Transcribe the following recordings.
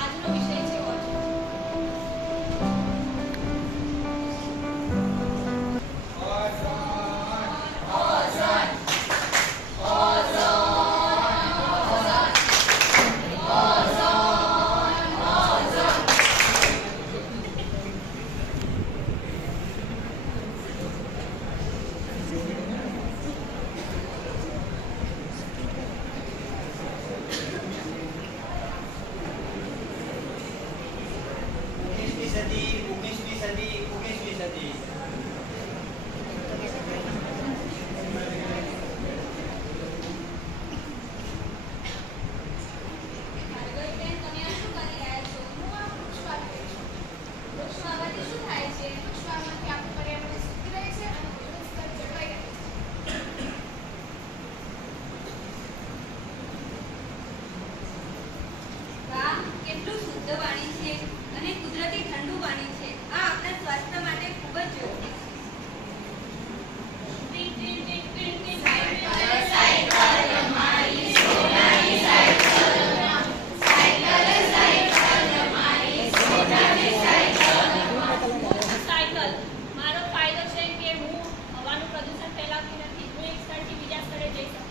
આજનો વિષય છે પાણી છે અને કુદરતી ઠંડુ પાણી છે. આ આપણા સ્વાસ્થ્ય માટે ખૂબ જ જરૂરી છે. મારો ફાયદો છે કે હું હવાનું પ્રદૂષણ ફેલાવતી નથી. હું એક સ્થળથી બીજા સ્થળે જઈ શકું.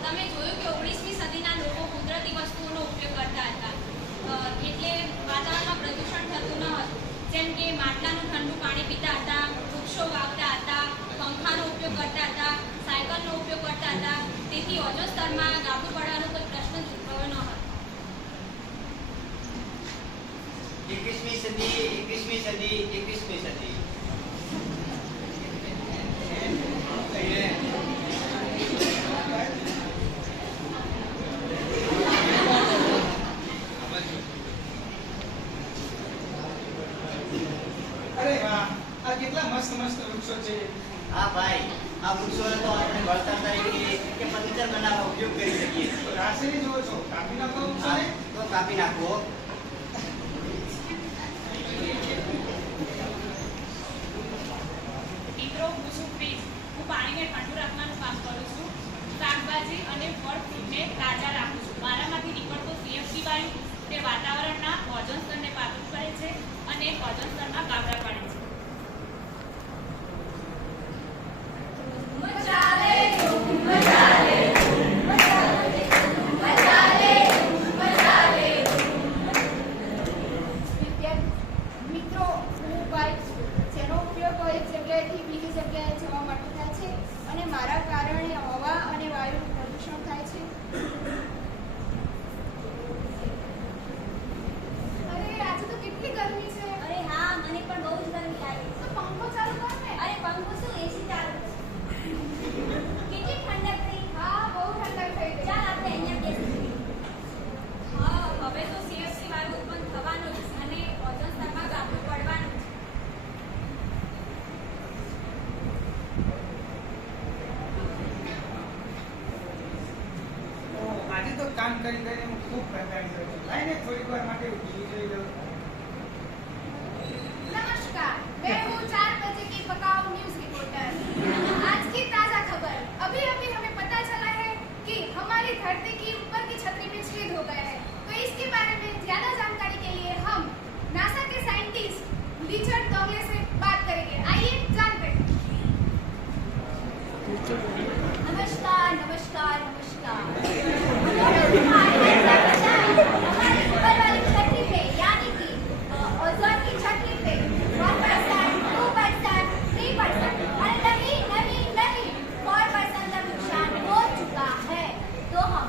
તમે જોયું કે 19મી સદીના લોકો કુદરતી વસ્તુઓનો ઉપયોગ કરતા હતા. એટલે વાતાવરણમાં પ્રદૂષણ થતું ન હતું. જેમ કે માટલાનું ઠંડુ પાણી પીતા હતા, વૃક્ષો વાવતા હતા, પંખાનો ઉપયોગ કરતા હતા, સાયકલનો ઉપયોગ કરતા હતા. તેથી ઓઝોન સ્તરમાં ગાબડું પડવાનો કોઈ પ્રશ્ન જ ઉદ્ભવ્યો ન હતો. 21મી સદી હા ભાઈ, આ વૃક્ષોને તો આપણે વળતર તરીકે કે ફર્નિચર બનાવવા ઉપયોગ કરી શકીએ છીએ. રાશિની જુઓ છો, કાપી નાખો વૃક્ષોને. તો કાપી નાખો. મિત્રો, હું છું ફ્રીજ. હું પાણીને ઠંડુ રાખવાનું કામ કરું છું. શાકભાજી અને ફળ ફ્રૂટને તાજા રાખું છું. મારામાંથી નીકળતો CFC વાયુ તે વાતાવરણના ઓઝોન સ્તરને પાતળું કરે છે અને ઓઝોન સ્તરમાં ગાબડા પાડે છે. મારા કારણે હવા અને વાયુનું પ્રદૂષણ થાય છે. અરે આજે તો કેટલી ગરમી છે. અરે હા, મને પણ બહુ જ ગરમી લાગે છે. તો પંખો ચાલુ કર ને. અરે પંખો શું, એસી ચાલુ છે. કેટલી ઠંડક થઈ. હા, બહુ ઠંડક થઈ ગઈ. ચાલ આપણે અહીંયા બેસીએ. હા, હવે તો CFC વાયુ ઉત્પન્ન થવાનું જ અને ઓઝોન સ્તરમાં ગાબડું પડવાનું છે. આજે તો કામ કરી કરીને હું ખૂબ કંટાળી ગયો છું. લાઈને થોડીક વાર માટે ટીવી જોઈ લઉં. नमस्कार, मैं हूँ 4 बजे की पकाओ न्यूज रिपोर्टर. आज की ताजा खबर. अभी अभी हमें पता चला है कि हमारी धरती की ऊपर की छतरी में छेद हो गया है. तो इसके बारे में ज्यादा जानकारी के लिए हम नासा के साइंटिस्ट रिचर्ड डॉगले से बात करेंगे. आइए जानते हैं. नमस्कार नमस्कार नमस्कार. हमारे ऊपर वाली छतरी पे यानी कि ओजोन की छतरी पे 1%, 2%, 3% और नहीं 4% का नुकसान हो चुका है. तो हम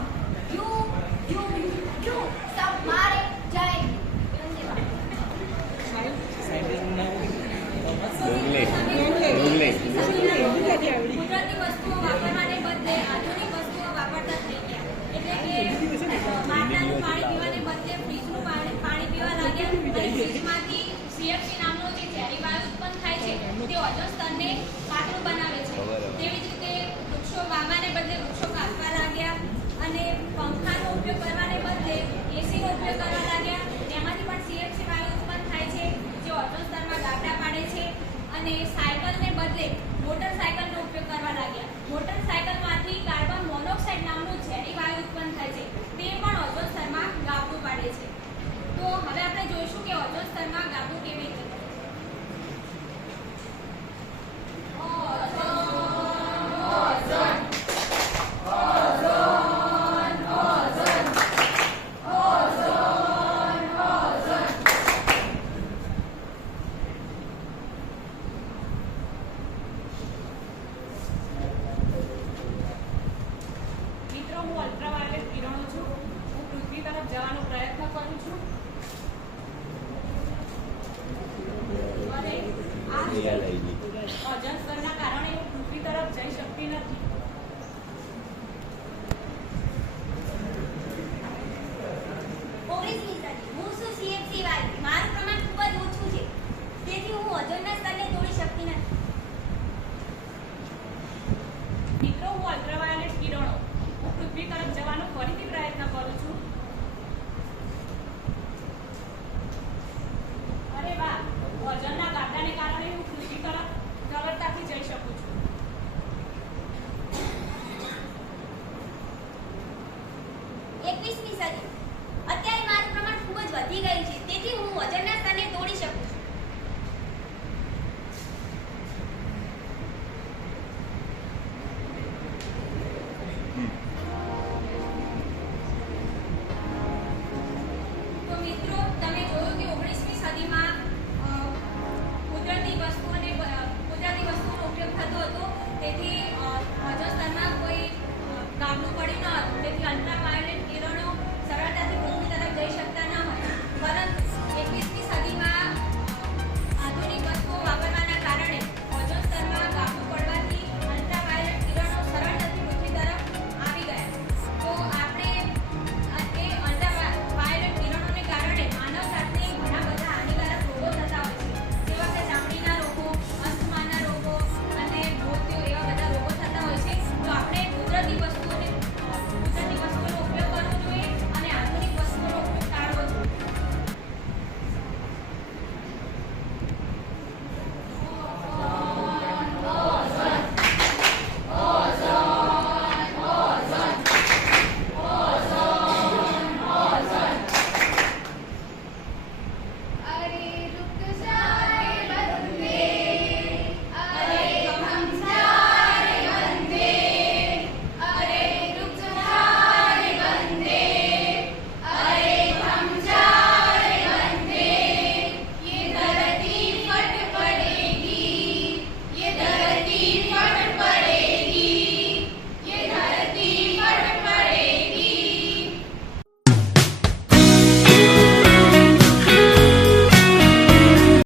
21મી સદી. અત્યારે મારું પ્રમાણ ખૂબ જ વધી ગયું છે, તેથી હું વજનના સ્તરને તોડી શકું છું. તો મિત્રો તમે જોયું કે 19મી સદીમાં કુદરતી વસ્તુઓનો ઉપયોગ થતો હતો, તેથી વજન સ્તરમાં કોઈ ગાબડું પડ્યું ન હતું, તેથી અલ્ટ્રા